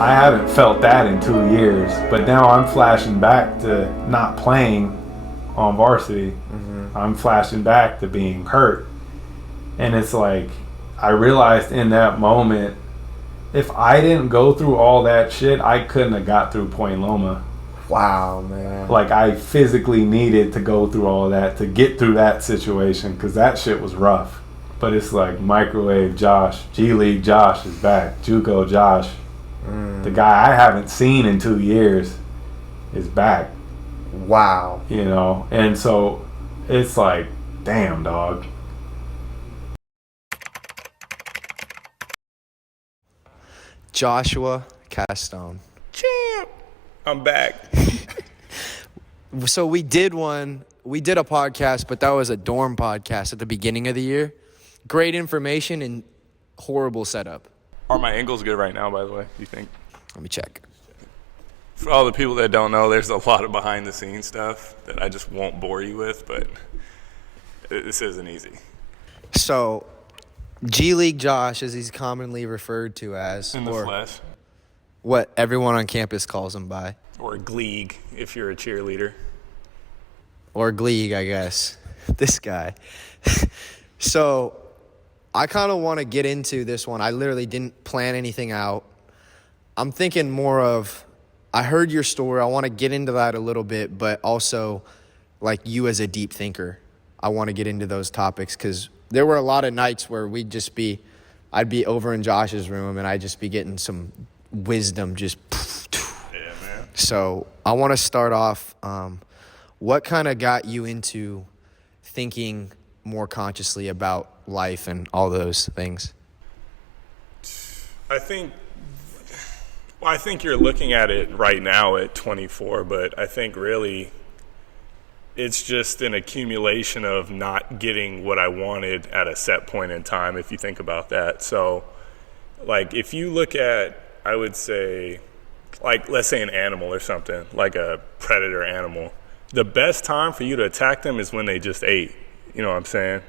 I haven't felt that in 2 years, but now I'm flashing back to not playing on varsity. I'm flashing back to being hurt. And it's like, I realized in that moment, if I didn't go through all that shit, I couldn't have got through Point Loma. Wow, man. Like, I physically needed to go through all that to get through that situation, because that shit was rough. But it's like microwave Josh, G-League Josh is back. JUCO Josh, the guy I haven't seen in 2 years, is back. Wow. You know, and so it's like, damn, dog. Joshua Caston. Champ. I'm back. So we did a podcast, but that was a dorm podcast at the beginning of the year. Great information and horrible setup. Are my angles good right now, by the way, you think? Let me check. For all the people that don't know, there's a lot of behind-the-scenes stuff that I just won't bore you with, but this isn't easy. So, G-League Josh, as he's commonly referred to as, In the flesh. what everyone on campus calls him by. Or Gleague, if you're a cheerleader. Or Gleague, I guess. This guy. So, I kind of want to get into this one. I literally didn't plan anything out. I'm thinking more of, I heard your story. I want to get into that a little bit, but also, like, you as a deep thinker. I want to get into those topics because there were a lot of nights where I'd be over in Josh's room and I'd just be getting some wisdom just. Yeah, man. So I want to start off, what kind of got you into thinking more consciously about life and all those things? I think you're looking at it right now at 24, but I think really it's just an accumulation of not getting what I wanted at a set point in time, if you think about that. So, like, if you look at, I would say, like, let's say an animal or something, like a predator animal, the best time for you to attack them is when they just ate. You know what I'm saying?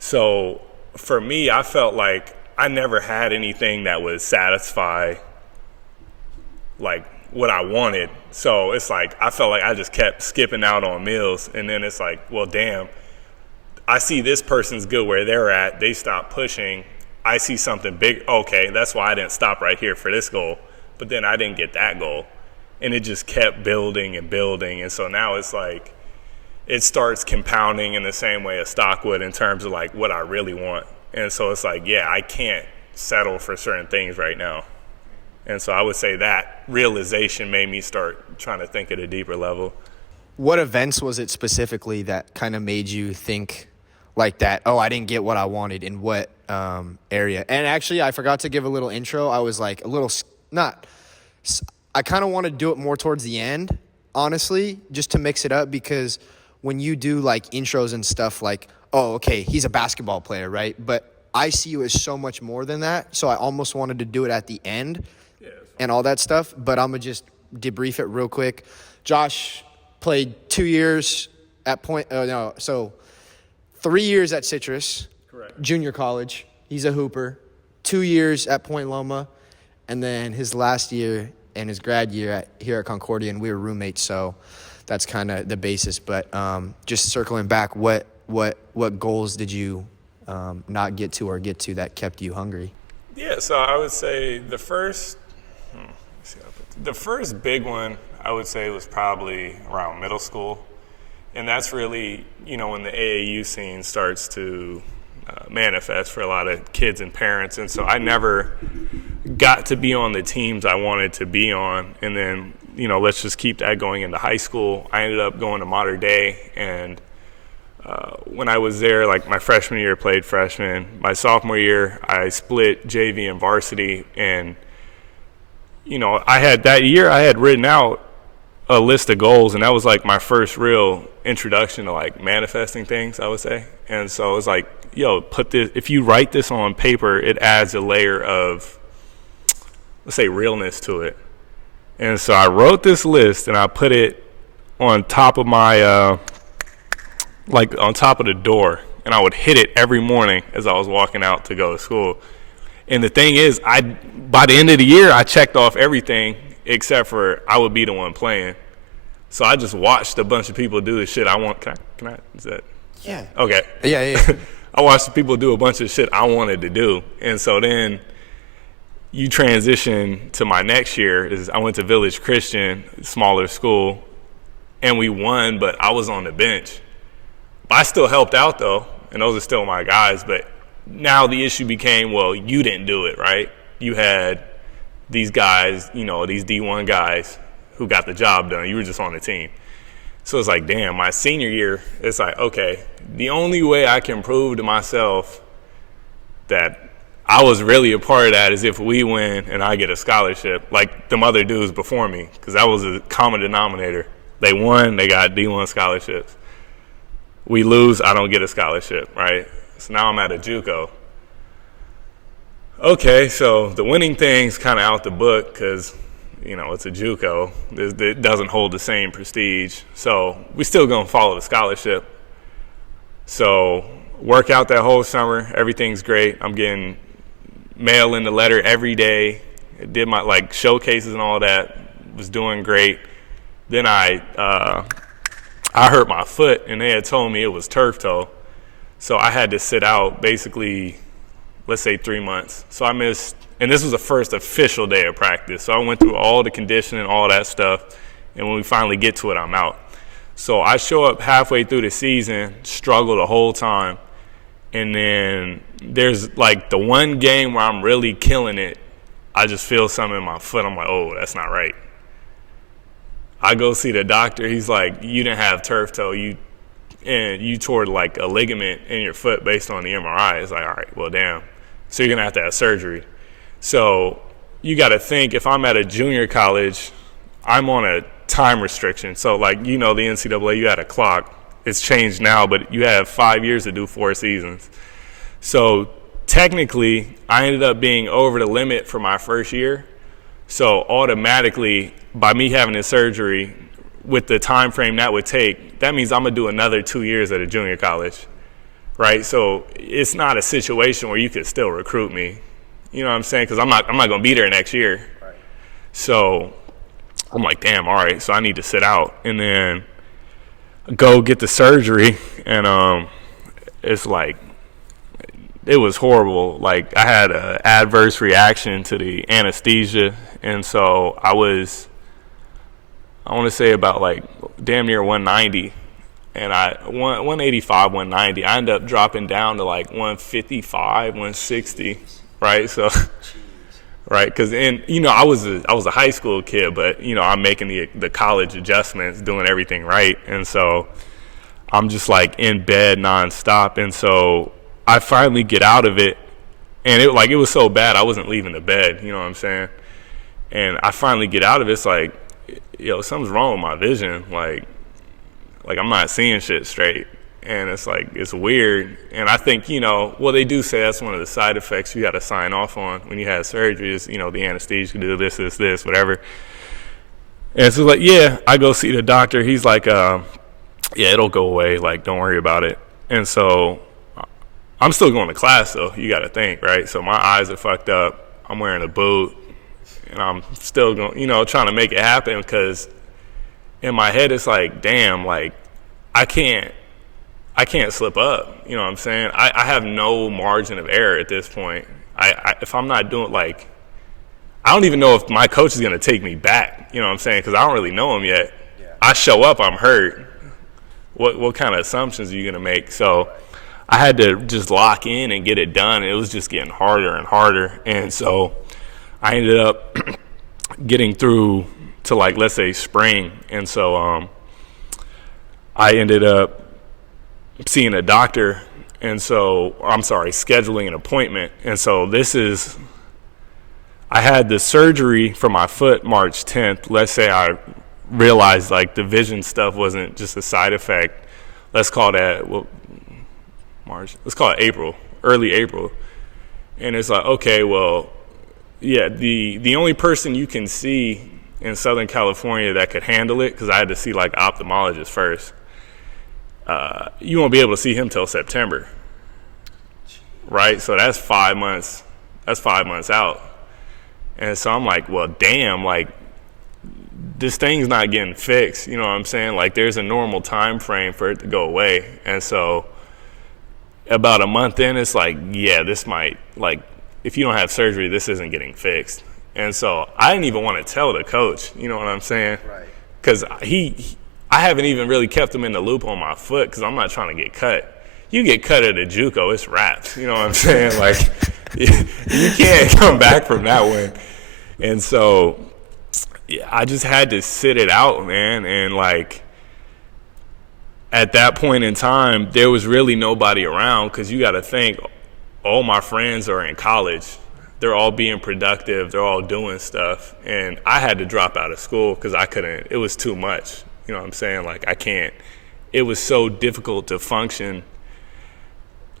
So, for me, I felt like I never had anything that would satisfy, like, what I wanted. So it's like I felt like I just kept skipping out on meals, and then it's like, well, damn, I see this person's good where they're at, they stop pushing, I see something big, okay, that's why I didn't stop right here for this goal, but then I didn't get that goal, and it just kept building and building. And so now it's like it starts compounding in the same way a stock would in terms of like what I really want. And so it's like, yeah, I can't settle for certain things right now. And so I would say that realization made me start trying to think at a deeper level. What events was it specifically that kind of made you think like that? Oh, I didn't get what I wanted. In what area? And actually, I forgot to give a little intro. I was like I kind of want to do it more towards the end, honestly, just to mix it up, because when you do like intros and stuff like, oh, okay, he's a basketball player, right? But I see you as so much more than that. So I almost wanted to do it at the end. And all that stuff, but I'm going to just debrief it real quick. Josh played 2 years at 3 years at Citrus. Correct. Junior college. He's a hooper. 2 years at Point Loma, and then his last year and his grad year here at Concordia, and we were roommates, so that's kind of the basis. But just circling back, what goals did you not get to or get to that kept you hungry? Yeah, so I would say the first big one, I would say, was probably around middle school. And that's really, when the AAU scene starts to manifest for a lot of kids and parents. And so I never got to be on the teams I wanted to be on. And then, let's just keep that going into high school. I ended up going to Modern Day. And when I was there, like my freshman year, played freshman. My sophomore year, I split JV and varsity. And I had written out a list of goals, and that was like my first real introduction to like manifesting things, I would say. And so it was like, if you write this on paper, it adds a layer of, let's say, realness to it. And so I wrote this list and I put it on top of my, on top of the door, and I would hit it every morning as I was walking out to go to school. And the thing is, by the end of the year, I checked off everything except for I would be the one playing. So I just watched a bunch of people do the shit I want. Can I, is that? Yeah. Okay. Yeah. I watched people do a bunch of shit I wanted to do. And so then you transition to my next year. Is I went to Village Christian, smaller school, and we won, but I was on the bench. But I still helped out, though, and those are still my guys. But now the issue became, well, you didn't do it, right? You had these guys, you know, these D1 guys who got the job done. You were just on the team. So it's like, damn, my senior year, it's like, okay, the only way I can prove to myself that I was really a part of that is if we win and I get a scholarship, like them other dudes before me, because that was a common denominator. They won, they got D1 scholarships. We lose, I don't get a scholarship, right? So now I'm at a JUCO. Okay, so the winning thing's kind of out the book because, you know, it's a JUCO. It doesn't hold the same prestige. So we still going to follow the scholarship. So work out that whole summer. Everything's great. I'm getting mail in the letter every day. I did my, like, showcases and all that. Was doing great. Then I hurt my foot, and they had told me it was turf toe. So I had to sit out basically, let's say 3 months. So I missed, and this was the first official day of practice. So I went through all the conditioning, all that stuff, and when we finally get to it, I'm out. So I show up halfway through the season, struggle the whole time, and then there's like the one game where I'm really killing it. I just feel something in my foot. I'm like, oh, that's not right. I go see the doctor. He's like, you didn't have turf toe. You tore like a ligament in your foot based on the MRI. It's like, all right, well, damn. So you're going to have surgery. So you got to think, if I'm at a junior college, I'm on a time restriction. So, like, you know, the NCAA, you had a clock. It's changed now, but you have 5 years to do 4 seasons. So technically, I ended up being over the limit for my first year. So automatically, by me having this surgery, with the time frame that would take, that means I'm going to do another 2 years at a junior college, right? So it's not a situation where you could still recruit me. You know what I'm saying? Because I'm not going to be there next year. Right. So I'm like, damn, all right, so I need to sit out. And then go get the surgery, and it's like, it was horrible. Like, I had an adverse reaction to the anesthesia, and so I want to say about like damn near 190, and 185, 190. I ended up dropping down to like 155, 160, right? So, right, because you know, I was a high school kid, but you know, I'm making the college adjustments, doing everything right, and so I'm just like in bed nonstop, and so I finally get out of it, and it was so bad I wasn't leaving the bed, you know what I'm saying? And I finally get out of it. It's like, yo, something's wrong with my vision. Like I'm not seeing shit straight. And it's like, it's weird. And I think, you know, well, they do say that's one of the side effects you got to sign off on when you have surgery is, you know, the anesthesia can do this, whatever. And so like, yeah, I go see the doctor. He's like, yeah, it'll go away. Like, don't worry about it. And so I'm still going to class, though. You got to think, right? So my eyes are fucked up. I'm wearing a boot. And I'm still going, you know, trying to make it happen, because in my head it's like, damn, like I can't slip up. You know what I'm saying? I have no margin of error at this point. If I'm not doing, like, I don't even know if my coach is going to take me back. You know what I'm saying? Because I don't really know him yet. Yeah. I show up, I'm hurt. What kind of assumptions are you going to make? So I had to just lock in and get it done. It was just getting harder and harder. And so I ended up getting through to, like, let's say spring. And so I ended up seeing a doctor. And so, scheduling an appointment. And so I had the surgery for my foot March 10th. Let's say I realized, like, the vision stuff wasn't just a side effect. Let's call that, March. Let's call it April, early April. And it's like, okay, well, yeah, the only person you can see in Southern California that could handle it, because I had to see like ophthalmologist first, you won't be able to see him till September, right? So that's 5 months That's 5 months out. And so I'm like, well, damn, like, this thing's not getting fixed. You know what I'm saying? Like, there's a normal time frame for it to go away. And so about a month in, it's like, yeah, this might, like, if you don't have surgery, this isn't getting fixed. And so I didn't even want to tell the coach, you know what I'm saying? Right. Because I haven't even really kept him in the loop on my foot because I'm not trying to get cut. You get cut at a JUCO, it's wraps. You know what I'm saying? Like, you can't come back from that one. And so yeah, I just had to sit it out, man. And, like, at that point in time, there was really nobody around because you got to think all my friends are in college. They're all being productive. They're all doing stuff. And I had to drop out of school because I couldn't. It was too much. You know what I'm saying? Like, I can't. It was so difficult to function,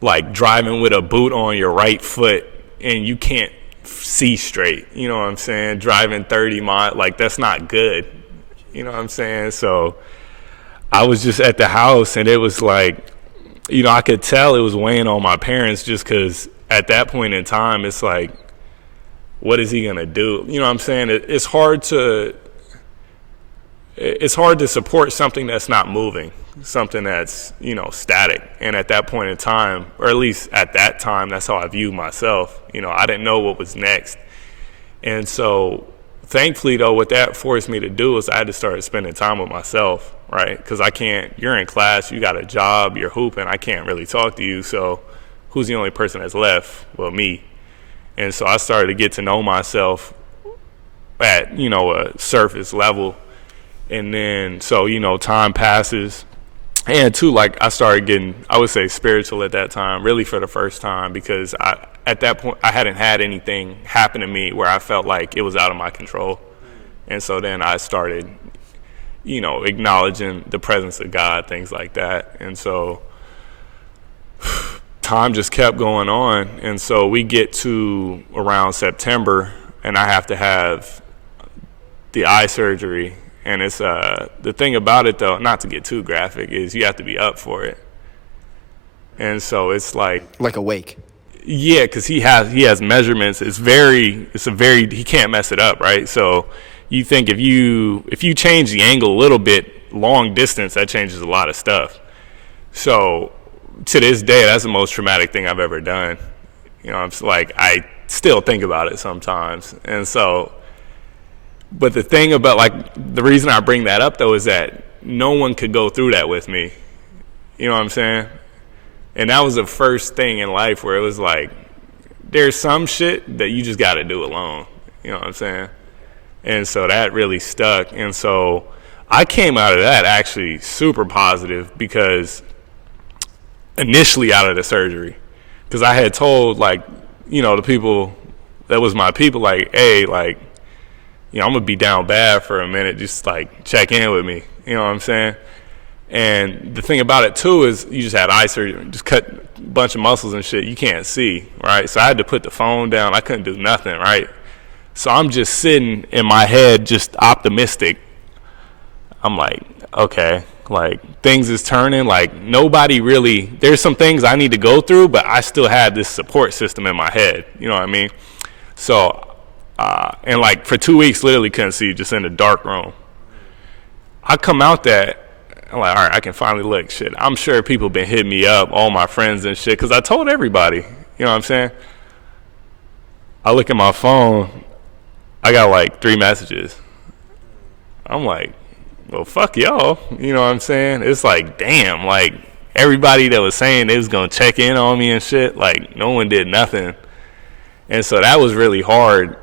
like, driving with a boot on your right foot and you can't see straight. You know what I'm saying? Driving 30 miles, like, that's not good. You know what I'm saying? So I was just at the house and it was like, you know, I could tell it was weighing on my parents just because at that point in time, it's like, what is he going to do? You know what I'm saying? It's hard to support something that's not moving, something that's, you know, static. And at that point in time, or at least at that time, that's how I viewed myself. You know, I didn't know what was next. And so thankfully, though, what that forced me to do is I had to start spending time with myself, right? Because I can't, you're in class, you got a job, you're hooping, I can't really talk to you. So who's the only person that's left? Well, me. And so I started to get to know myself at, you know, a surface level. And then, so, you know, time passes. And too, like, I started getting, I would say, spiritual at that time, really for the first time, because at that point, I hadn't had anything happen to me where I felt like it was out of my control. And so then I started, you know, acknowledging the presence of God, things like that. And so time just kept going on. And so we get to around September, and I have to have the eye surgery. And it's the thing about it, though, not to get too graphic, is you have to be up for it. And so it's like awake. Yeah, because he has measurements. He can't mess it up, right? So you think if you change the angle a little bit, long distance, that changes a lot of stuff. So to this day, that's the most traumatic thing I've ever done. You know, I still think about it sometimes. And so, but the thing about, like, the reason I bring that up, though, is that no one could go through that with me. You know what I'm saying? And that was the first thing in life where it was like, there's some shit that you just got to do alone. You know what I'm saying? And so that really stuck. And so I came out of that actually super positive, because initially out of the surgery, because I had told, like, you know, the people that was my people, like, hey, like, you know, I'm going to be down bad for a minute. Just, like, check in with me. You know what I'm saying? And the thing about it, too, is you just had eye surgery. Just cut a bunch of muscles and shit. You can't see, right? So I had to put the phone down. I couldn't do nothing, right? So I'm just sitting in my head just optimistic. I'm like, okay, like, things is turning. Like, nobody really, there's some things I need to go through, but I still had this support system in my head. You know what I mean? So, and, like, for 2 weeks, literally couldn't see, just in the dark room. I come out that, I'm like, all right, I can finally look. Shit, I'm sure people been hitting me up, all my friends and shit, because I told everybody. You know what I'm saying? I look at my phone, I got like 3 messages. I'm like, well, fuck y'all. You know what I'm saying? It's like, damn, like, everybody that was saying they was going to check in on me and shit, like, no one did nothing. And so that was really hard.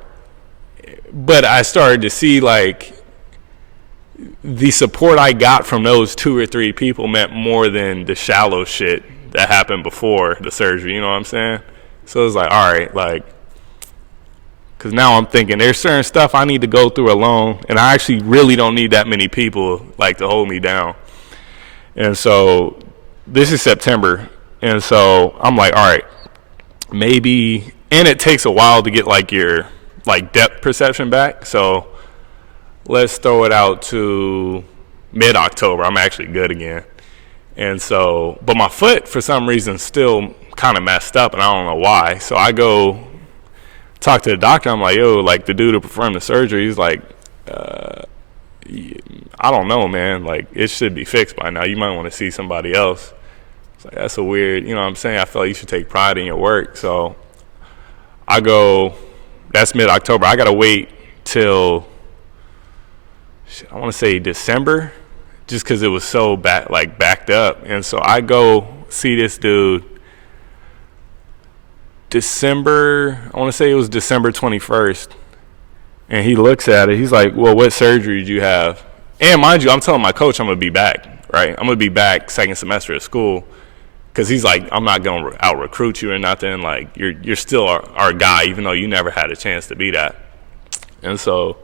But I started to see, like, the support I got from those 2 or 3 people meant more than the shallow shit that happened before the surgery. You know what I'm saying? So it was like, all right, like, because now I'm thinking there's certain stuff I need to go through alone, and I actually really don't need that many people, like, to hold me down. And so this is September, and so I'm like, all right, maybe, and it takes a while to get, like, your, like, depth perception back. So let's throw it out to mid-October. I'm actually good again. And so, but my foot, for some reason, still kind of messed up, and I don't know why. So I go talked to the doctor. I'm like, yo, like the dude who performed the surgery, he's like, I don't know, man. Like, it should be fixed by now. You might want to see somebody else. It's like, that's a weird, you know what I'm saying? I feel like you should take pride in your work. So I go, that's mid-October. I got to wait till, I want to say December, just because it was so backed up. And so I go see this dude I want to say it was December 21st. And he looks at it. He's like, well, what surgery did you have? And mind you, I'm telling my coach I'm going to be back, right? I'm going to be back second semester of school. Because he's like, I'm not going to out-recruit you or nothing. Like, you're still our guy, even though you never had a chance to be that. And so,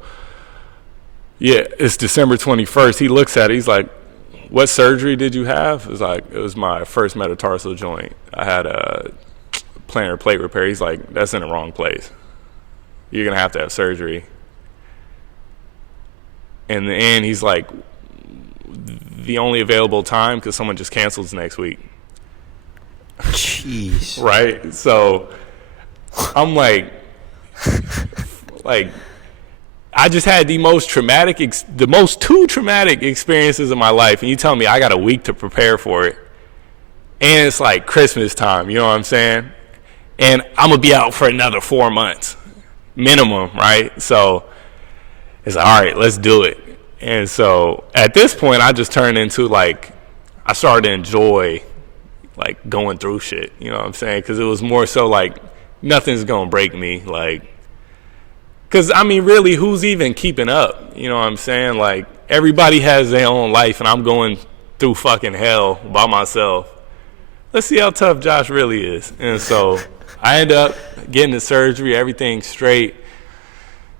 yeah, it's December 21st. He looks at it. He's like, what surgery did you have? It's like, it was my first metatarsal joint. I had a plantar plate repair. He's like, that's in the wrong place. You're going to have surgery. And in the end, he's like, the only available time, because someone just cancels next week. Jeez. Right? So I'm like, I just had the most two traumatic experiences of my life. And you tell me I got a week to prepare for it. And it's like Christmas time, you know what I'm saying? And I'm going to be out for another 4 months minimum, right? So it's like, all right, let's do it. And so at this point, I just turned into like, I started to enjoy like going through shit, you know what I'm saying? Because it was more so like, nothing's going to break me. Like, because I mean, really, who's even keeping up? You know what I'm saying? Like, everybody has their own life, and I'm going through fucking hell by myself. Let's see how tough Josh really is. And so I end up getting the surgery, everything straight.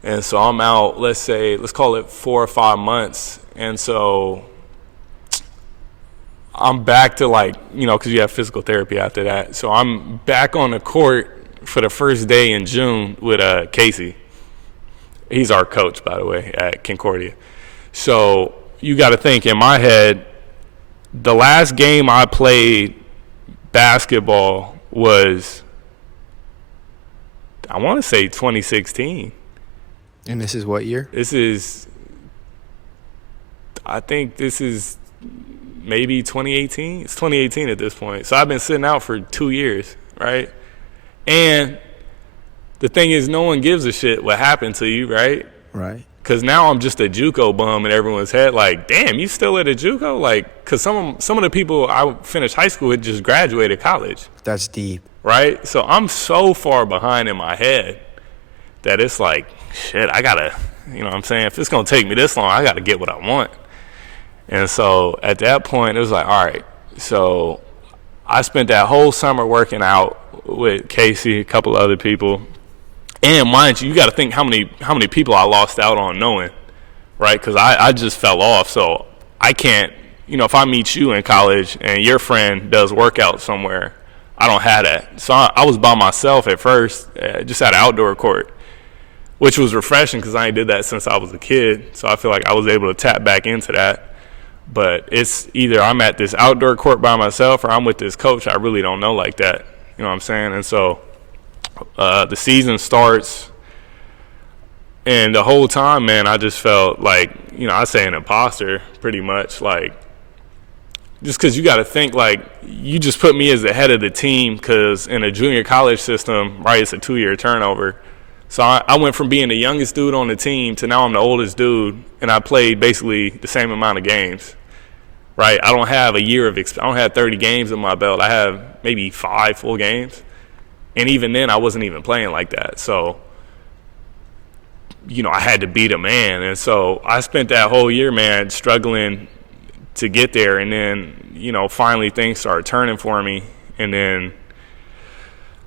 And so I'm out, let's call it 4 or 5 months. And so I'm back to like, you know, because you have physical therapy after that. So I'm back on the court for the first day in June with Casey. He's our coach, by the way, at Concordia. So you got to think, in my head, the last game I played basketball was, I want to say 2016. And this is what year? I think this is maybe 2018. It's 2018 at this point. So I've been sitting out for 2 years, right? And the thing is, no one gives a shit what happened to you, right? Right. Because now I'm just a JUCO bum in everyone's head. Like, damn, you still at a JUCO? Like, because some of the people I finished high school with just graduated college. That's deep. Right? So I'm so far behind in my head that it's like, shit, I got to, you know what I'm saying? If it's going to take me this long, I got to get what I want. And so at that point, it was like, all right. So I spent that whole summer working out with Casey, a couple of other people. And mind you, you got to think how many people I lost out on knowing, right? Because I just fell off. So I can't, you know, if I meet you in college and your friend does workout somewhere, I don't have that. So I was by myself at first, just at an outdoor court, which was refreshing because I ain't did that since I was a kid. So I feel like I was able to tap back into that. But it's either I'm at this outdoor court by myself or I'm with this coach I really don't know like that. You know what I'm saying? And so the season starts, and the whole time, man, I just felt like, you know, I say an imposter pretty much. Like, just because you got to think, like, you just put me as the head of the team because in a junior college system, right, it's a 2-year turnover. So I went from being the youngest dude on the team to now I'm the oldest dude, and I played basically the same amount of games, right? I don't have I don't have 30 games in my belt. I have maybe 5 full games. And even then, I wasn't even playing like that. So, you know, I had to be the man. And so I spent that whole year, man, struggling to get there. And then, you know, finally things started turning for me. And then,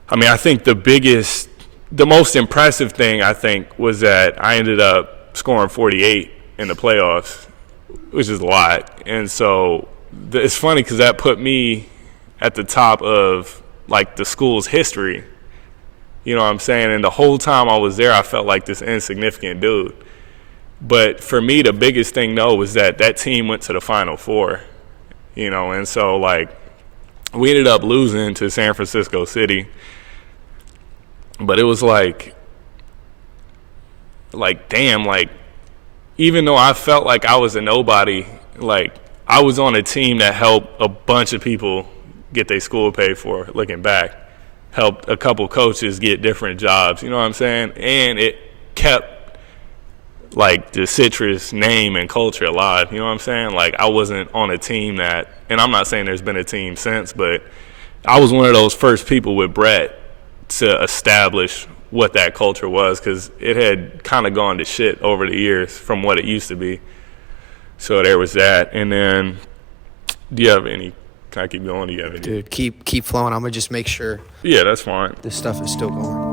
I mean, I think the most impressive thing, I think, was that I ended up scoring 48 in the playoffs, which is a lot. And so it's funny because that put me at the top of, like, the school's history. You know what I'm saying? And the whole time I was there, I felt like this insignificant dude. But for me, the biggest thing, though, was that team went to the Final Four. You know, and so, like, we ended up losing to San Francisco City. But it was like, like, damn, like, even though I felt like I was a nobody, like, I was on a team that helped a bunch of people get their school paid for, looking back. Helped a couple coaches get different jobs, you know what I'm saying? And it kept, like, the Citrus name and culture alive, you know what I'm saying? Like, I wasn't on a team that, and I'm not saying there's been a team since, but I was one of those first people with Brett to establish what that culture was, because it had kind of gone to shit over the years from what it used to be. So there was that. And then, do you have any? Can I keep going? Do you have any? Dude, keep flowing. I'm gonna just make sure. Yeah, that's fine. This stuff is still going.